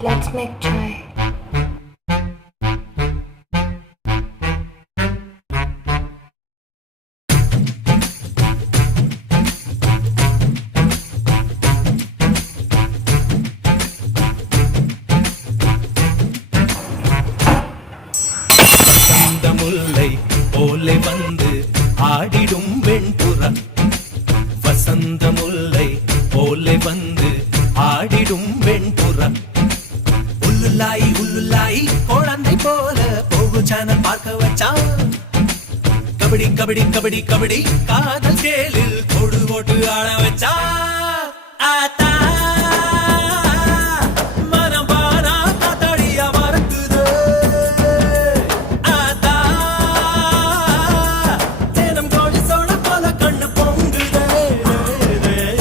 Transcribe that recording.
Let's make chai. முல்லை போலே வந்து ஆடிடும் வெண்புறா வசந்த முல்லை போலே வந்து ஆடிடும் வெண்புறா உள்ளுலாய் உள்ளுலாய் குழந்தை போல போகு சேனல் பார்க்க வச்சான் கபடி கபடி கபடி கபடி காதல் கேளில் கொடு போட்டு ஆட வச்சான்